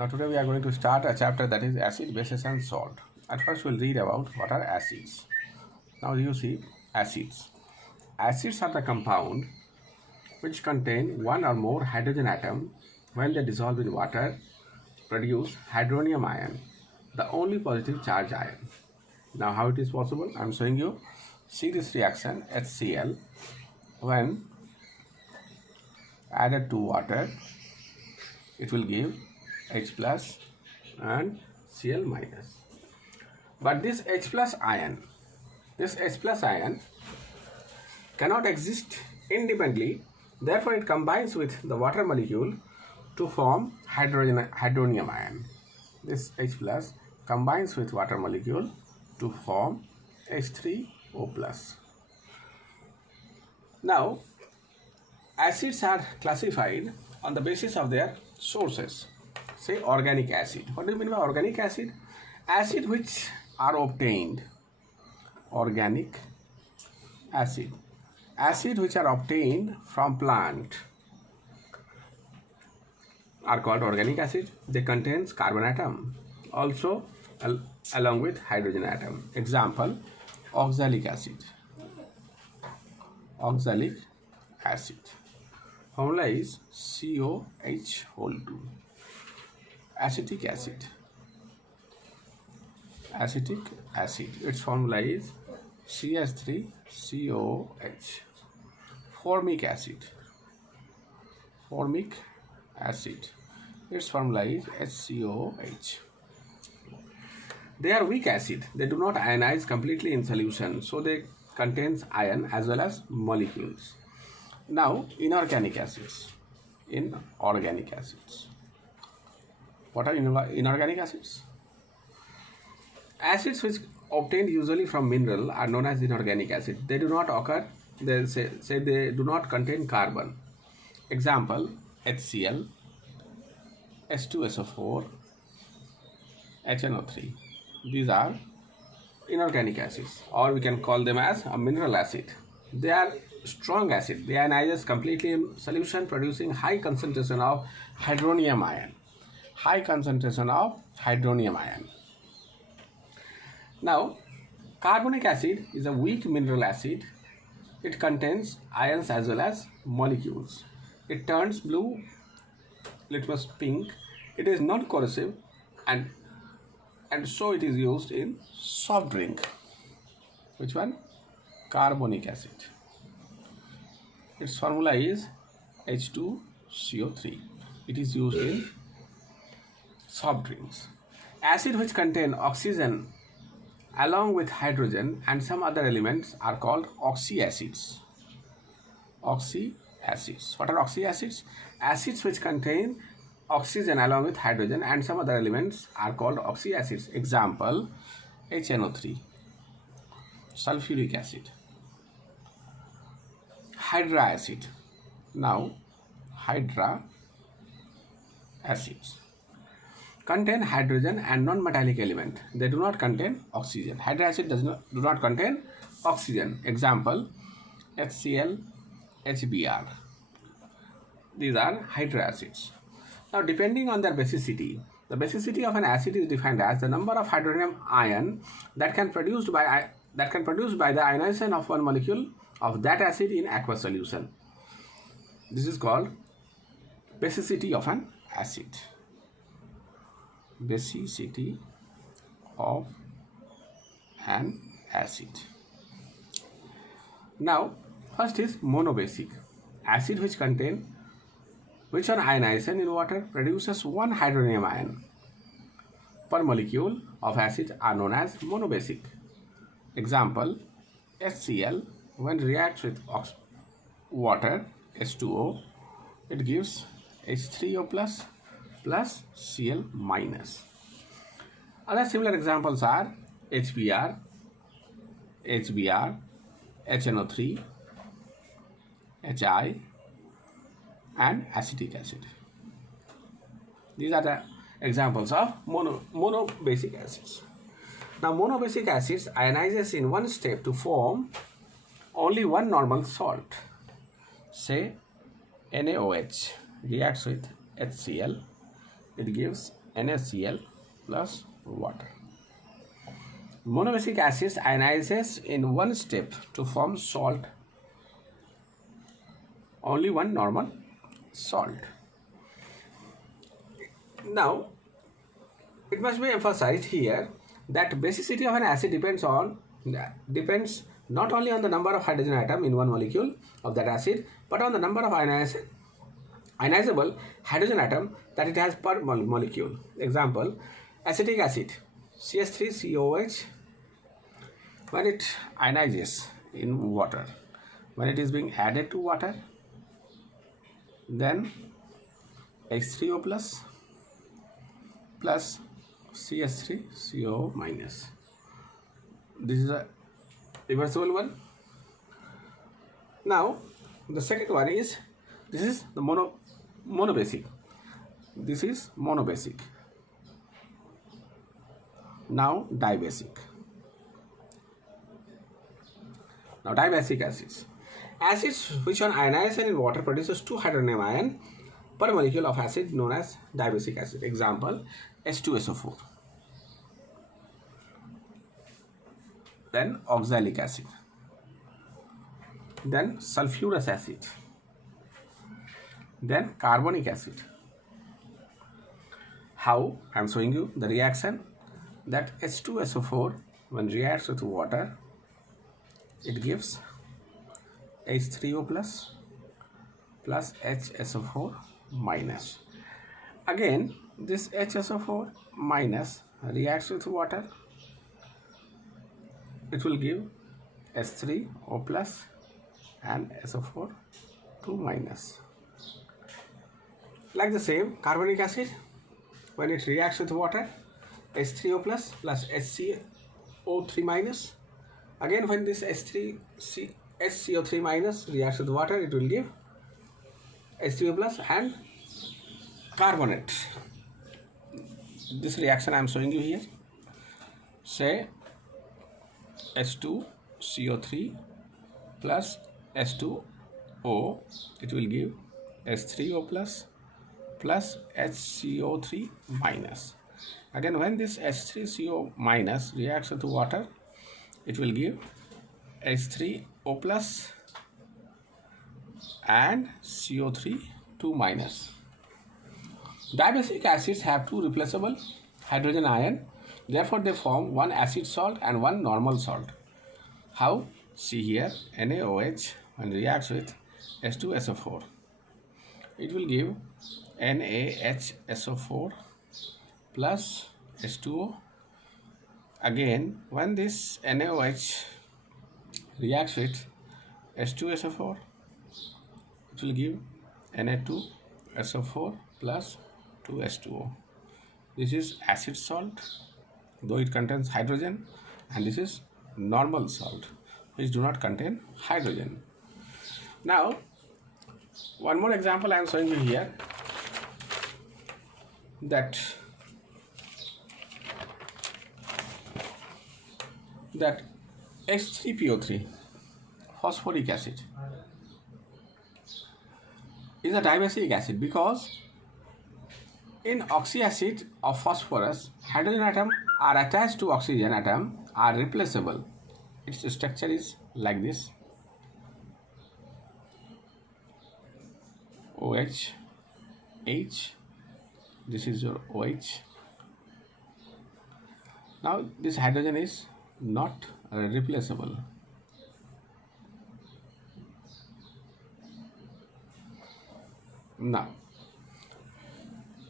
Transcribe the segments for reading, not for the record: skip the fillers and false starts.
Now today we are going to start a chapter that is acid, bases and salt. At first we'll read about what are acids. Now you see acids. Acids are the compound which contain one or more hydrogen atom. When they dissolve in water, produce hydronium ion, the only positive charge ion. Now how it is possible? I am showing you. See this reaction HCl when added to water, it will give H plus and Cl minus. But this H plus ion cannot exist independently. Therefore, it combines with the water molecule to form hydronium ion. This H plus combines with water molecule to form H3O plus. Now, acids are classified on the basis of their sources. Say organic acid. What do you mean by organic acid? Acid which are obtained. Organic acid. Acid which are obtained from plant are called organic acid. They contain carbon atom also along with hydrogen atom. Example, oxalic acid. Oxalic acid. Formula is COH2. Acetic acid. Acetic acid. Its formula is CH3COH. Formic acid. Formic acid. Its formula is HCOH. They are weak acid. They do not ionize completely in solution, so they contains ion as well as molecules. Now, inorganic acids. Inorganic acids. What are inorganic acids? Acids which obtained usually from mineral are known as inorganic acid. They do not occur, they say they do not contain carbon. Example, HCl, H2SO4, HNO3. These are inorganic acids, or we can call them as a mineral acid. They are strong acid. They ionize completely in solution, producing high concentration of hydronium ion. High concentration of hydronium ion. Now, carbonic acid is a weak mineral acid. It contains ions as well as molecules. It turns blue, litmus pink. It is non-corrosive and so it is used in soft drink. Which one? Carbonic acid. Its formula is H2CO3. It is used in soft drinks. Acid which contain oxygen along with hydrogen and some other elements are called oxyacids. Oxyacids. What are oxyacids? Acids which contain oxygen along with hydrogen and some other elements are called oxyacids. Example, HNO3, sulfuric acid, hydra acid. Now, hydra acids contain hydrogen and non-metallic element. They do not contain oxygen. Hydra acid do not contain oxygen. Example, HCl, HBr. These are hydra acids. Now, depending on their basicity, the basicity of an acid is defined as the number of hydronium ion that can produced by the ionization of one molecule of that acid in aqueous solution. This is called basicity of an acid. Basicity of an acid. Now, first is monobasic. Acid which on ionization in water produces one hydronium ion per molecule of acid are known as monobasic. Example, HCl when reacts with water H2O, it gives H3O plus Cl minus. Other similar examples are HBr, HNO3, HI and acetic acid. These are the examples of monobasic acids. Now, monobasic acids ionizes in one step to form only one normal salt. Say NaOH reacts with HCl, it gives NaCl plus water. Monobasic acids ionizes in one step to form salt, only one normal salt. Now, it must be emphasized here that basicity of an acid depends not only on the number of hydrogen atom in one molecule of that acid, but on the number of ionizable hydrogen atom that it has per molecule. Example, acetic acid CH3COOH, when it ionizes in water, when it is being added to water, then H3O plus CH3CO minus. This is a reversible one. Now the second one is, this is the monobasic. This is monobasic. Now dibasic. Now dibasic acids. Acids which on ionization in water produces 2 hydrogen ion per molecule of acid known as dibasic acid. Example, H2SO4. Then oxalic acid. Then sulfurous acid. Then carbonic acid. How? I am showing you the reaction that H2SO4 when reacts with water, it gives H3O plus HSO4 minus. Again, this HSO4 minus reacts with water, it will give H3O plus and SO4 2 minus. Like the same, carbonic acid, when it reacts with water, H3O plus HCO3 minus. Again, when this HCO3 minus reacts with water, it will give H3O plus and carbonate. This reaction I am showing you here. Say H2CO3 plus H2O, it will give H3O plus HCO3 minus. Again, when this H3CO minus reacts with water, it will give H3O plus and CO3 2 minus. Dibasic acids have 2 replaceable hydrogen ion, therefore they form one acid salt and one normal salt. How? See here, NaOH when reacts with H2SO4, it will give NaHSO4 plus H2O. Again, when this NaOH reacts with H2SO4, it will give Na2SO4 plus 2H2O. This is acid salt, though it contains hydrogen, and this is normal salt, which do not contain hydrogen. Now, one more example I am showing you here, that H3PO3 phosphoric acid is a dibasic acid because in oxyacid of phosphorus, hydrogen atom are attached to oxygen atom are replaceable. Its structure is like this: OH, H, this is your OH. Now this hydrogen is not replaceable. Now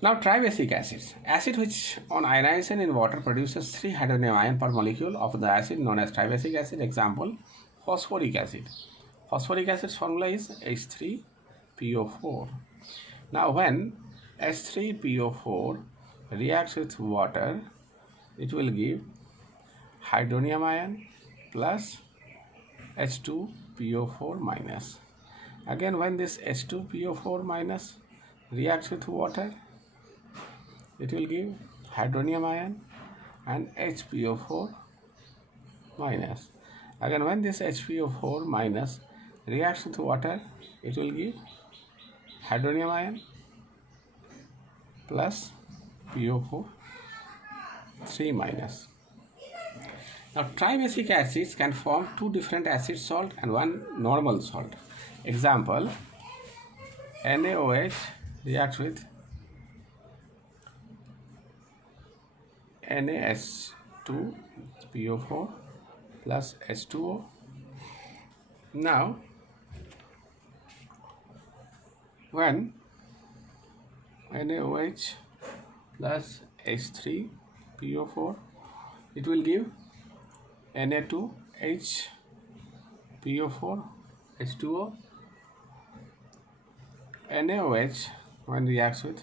tribasic acids. Acid which on ionization in water produces 3 hydrogen ion per molecule of the acid known as tribasic acid. Example, phosphoric acid. Phosphoric acid's formula is H3PO4. Now when H3PO4 reacts with water, it will give hydronium ion plus H2PO4 minus. Again, when this H2PO4 minus reacts with water, it will give hydronium ion and HPO4 minus. Again, when this HPO4 minus reacts with water, it will give hydronium ion plus PO4 3 minus. Now trimesic acids can form two different acid salt and one normal salt. Example, NaOH reacts with NaS2 PO4 plus H2O. Now when NaOH plus H3 PO4, it will give Na2H PO4 H2O. NaOH when reacts with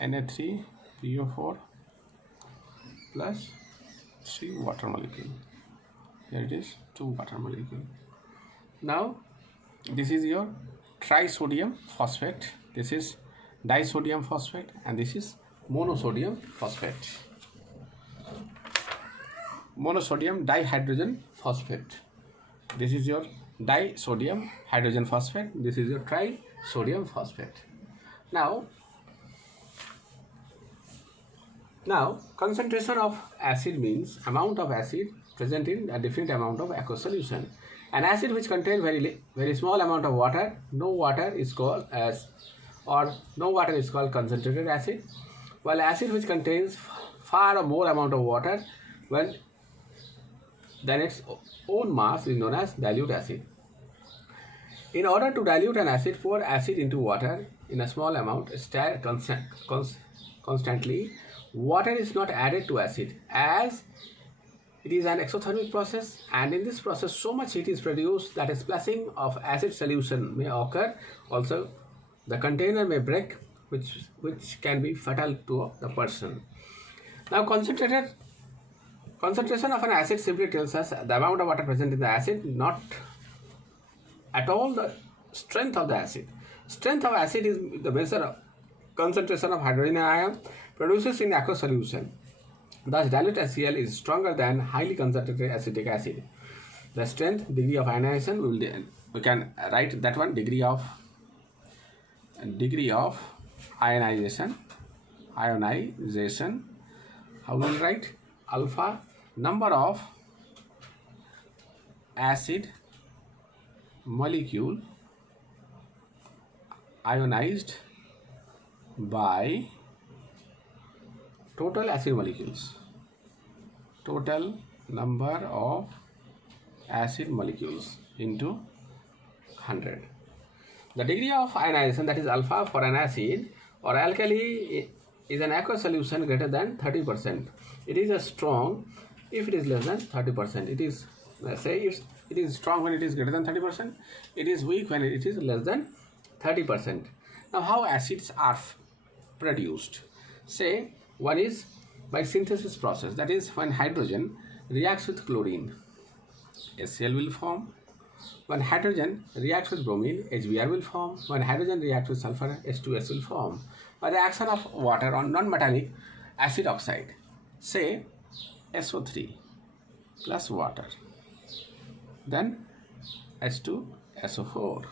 Na3 PO4 plus 3 water molecule. Here it is 2 water molecule. Now this is your trisodium phosphate, this is disodium phosphate, and this is monosodium phosphate. Monosodium dihydrogen phosphate. This is your disodium hydrogen phosphate. This is your trisodium phosphate. Now concentration of acid means amount of acid present in a different amount of aqueous solution. An acid which contains very small amount of water, no water is called concentrated acid, while acid which contains far more amount of water than its own mass is known as dilute acid. In order to dilute an acid, pour acid into water in a small amount, stir constantly. Water is not added to acid as it is an exothermic process, and in this process so much heat is produced that a splashing of acid solution may occur. Also, the container may break, which can be fatal to the person. Now, concentration of an acid simply tells us the amount of water present in the acid, not at all the strength of the acid. Strength of acid is the measure of concentration of hydrogen ion produces in aqueous solution. Thus, dilute HCl is stronger than highly concentrated acetic acid. The strength, degree of ionization, we can write that one, degree of ionization. How will we write? Alpha, number of acid molecule ionized by total acid molecules. Total number of acid molecules into 100. The degree of ionization, that is alpha, for an acid or alkali is an aqueous solution greater than 30%. It is a strong if it is less than 30%. It is, let's say, it is strong when it is greater than 30%. It is weak when it is less than 30%. Now, how acids are produced? Say, one is by synthesis process, that is when hydrogen reacts with chlorine, HCl will form. When hydrogen reacts with bromine, HBr will form. When hydrogen reacts with sulfur, H2S will form. By the action of water on non-metallic acid oxide, say SO3 plus water, then H2SO4,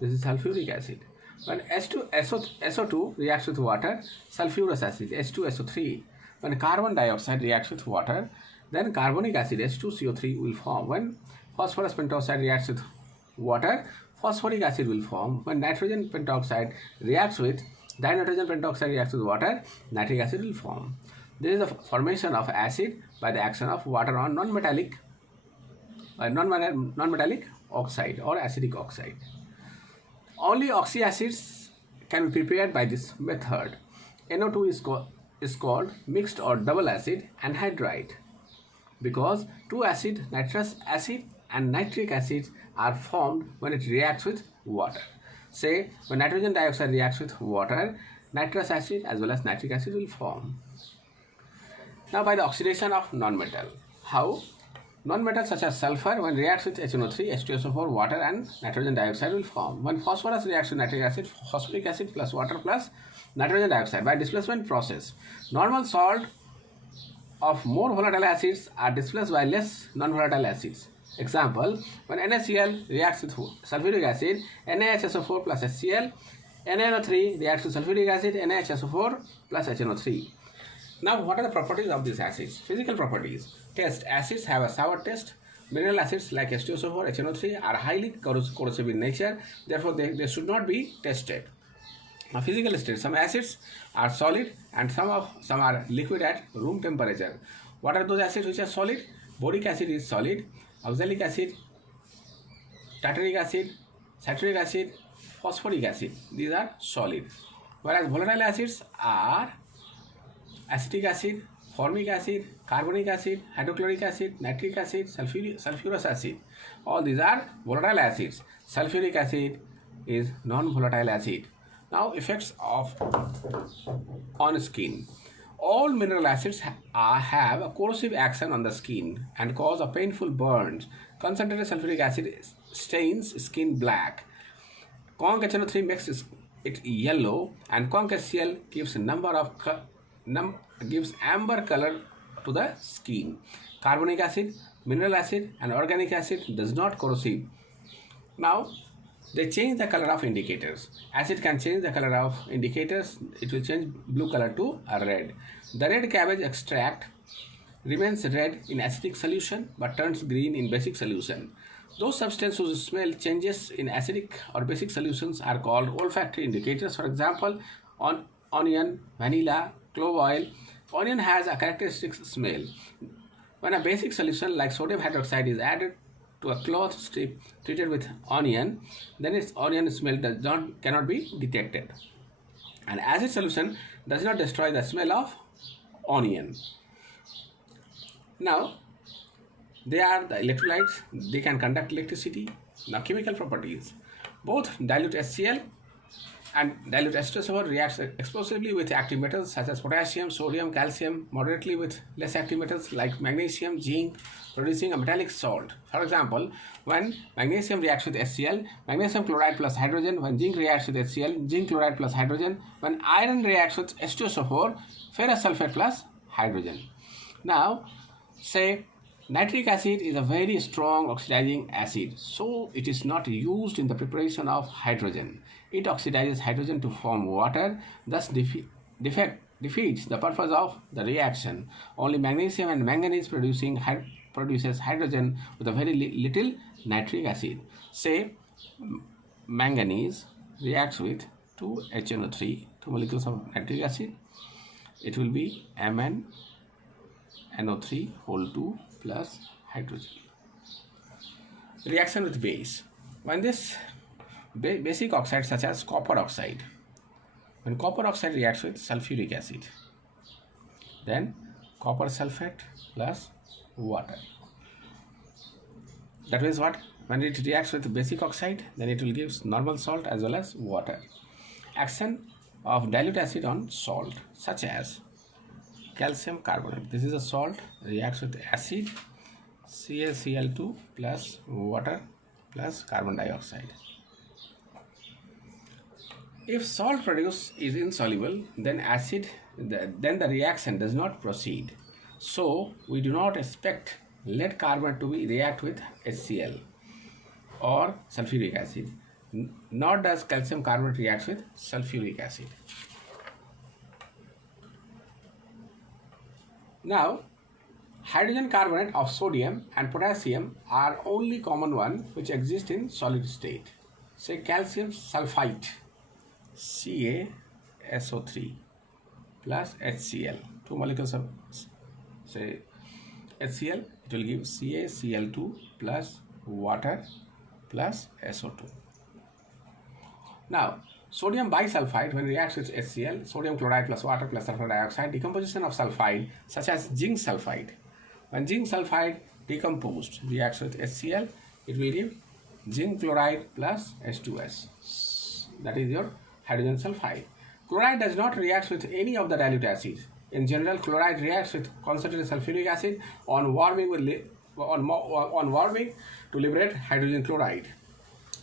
this is sulfuric acid. When SO2 reacts with water, sulfurous acid, H2SO3. When carbon dioxide reacts with water, then carbonic acid, H2CO3 will form. When phosphorus pentoxide reacts with water, phosphoric acid will form. When nitrogen pentoxide reacts with dinitrogen pentoxide reacts with water, nitric acid will form. There is a formation of acid by the action of water on non-metallic oxide or acidic oxide. Only oxyacids can be prepared by this method. NO2 is called mixed or double acid anhydride because two acid, nitrous acid and nitric acid, are formed when it reacts with water. Say, when nitrogen dioxide reacts with water, nitrous acid as well as nitric acid will form. Now, by the oxidation of nonmetal. How? Nonmetals such as sulfur, when reacts with HNO3, H2SO4, water and nitrogen dioxide will form. When phosphorus reacts with nitric acid, phosphoric acid plus water plus nitrogen dioxide by displacement process. Normal salt of more volatile acids are displaced by less non-volatile acids. Example, when NaCl reacts with sulfuric acid, NaHSO4 plus HCl, NaNO3 reacts with sulfuric acid, NaHSO4 plus HNO3. Now, what are the properties of these acids? Physical properties. Test. Acids have a sour taste. Mineral acids like H2SO4, HNO3 are highly corrosive in nature. Therefore, they should not be tested. Now, physical state. Some acids are solid and some are liquid at room temperature. What are those acids which are solid? Boric acid is solid. Oxalic acid, tartaric acid, citric acid, phosphoric acid. These are solid. Whereas volatile acids are acetic acid, formic acid, carbonic acid, hydrochloric acid, nitric acid, sulfurous acid. All these are volatile acids. Sulfuric acid is non-volatile acid. Now, effects on skin. All mineral acids have a corrosive action on the skin and cause a painful burns. Concentrated sulfuric acid stains skin black. Conc HNO3 makes it yellow, and Conc HCl gives amber color to the skin. Carbonic acid, mineral acid, and organic acid does not corrosive. Now, they change the color of indicators. Acid can change the color of indicators. It will change blue color to a red. The red cabbage extract remains red in acidic solution but turns green in basic solution. Those substances whose smell changes in acidic or basic solutions are called olfactory indicators. For example, onion, vanilla, clove oil. Onion has a characteristic smell. When a basic solution like sodium hydroxide is added to a cloth strip treated with onion, then its onion smell cannot be detected. An acid solution does not destroy the smell of onion. Now, they are the electrolytes. They can conduct electricity. Now, chemical properties. Both dilute HCl and dilute H2SO4 reacts explosively with active metals such as potassium, sodium, calcium, moderately with less active metals like magnesium, zinc, producing a metallic salt. For example, when magnesium reacts with HCl, magnesium chloride plus hydrogen. When zinc reacts with HCl, zinc chloride plus hydrogen. When iron reacts with H2SO4, ferrous sulfate plus hydrogen. Now, say nitric acid is a very strong oxidizing acid, so it is not used in the preparation of hydrogen. It oxidizes hydrogen to form water, thus defeats the purpose of the reaction. Only magnesium and manganese produces hydrogen with a very little nitric acid. Say manganese reacts with 2HNO3, 2 molecules of nitric acid. It will be MnNO3 whole 2 plus hydrogen. Reaction with base. When this basic oxide such as copper oxide, when copper oxide reacts with sulfuric acid, then copper sulfate plus water. That means what? When it reacts with basic oxide, then it will give normal salt as well as water. Action of dilute acid on salt, such as calcium carbonate. This is a salt, reacts with acid, CaCl2 plus water plus carbon dioxide. If salt produced is insoluble, then the reaction does not proceed. So we do not expect lead carbonate to react with HCl or sulfuric acid, nor does calcium carbonate react with sulfuric acid. Now, hydrogen carbonate of sodium and potassium are only common one which exist in solid state. Say calcium sulfite, CaSO3 plus HCl, 2 molecules of say HCl, it will give CaCl2 plus water plus SO2. Now, sodium bisulfite, when reacts with HCl, sodium chloride plus water plus sulfur dioxide, decomposition of sulfide such as zinc sulfide. When zinc sulfide decomposed reacts with HCl, it will give zinc chloride plus H2S. That is your hydrogen sulfide. Chloride does not react with any of the dilute acids. In general, chloride reacts with concentrated sulfuric acid on warming to liberate hydrogen chloride.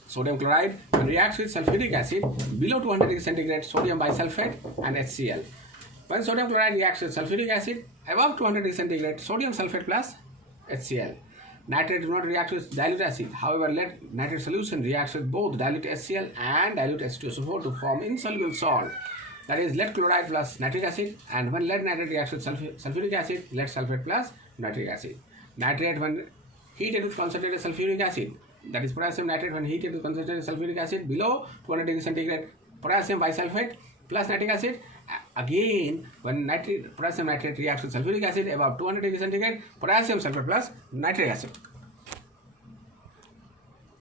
Sodium chloride, when reacts with sulfuric acid below 200 degrees centigrade, sodium bisulfate and HCl. When sodium chloride reacts with sulfuric acid above 200 degrees centigrade, sodium sulfate plus HCl. Nitrate do not react with dilute acid. However, lead nitrate solution reacts with both dilute HCl and dilute H2SO4 to form insoluble salt. That is lead chloride plus nitric acid. And when lead nitrate reacts with sulfuric acid, lead sulfate plus nitric acid. Nitrate when heated with concentrated sulfuric acid, that is potassium nitrate when heated with concentrated sulfuric acid below 200 degrees centigrade, potassium bisulfate plus nitric acid. Again, when potassium nitrate reacts with sulfuric acid above 200 degrees centigrade, potassium sulfate plus nitric acid.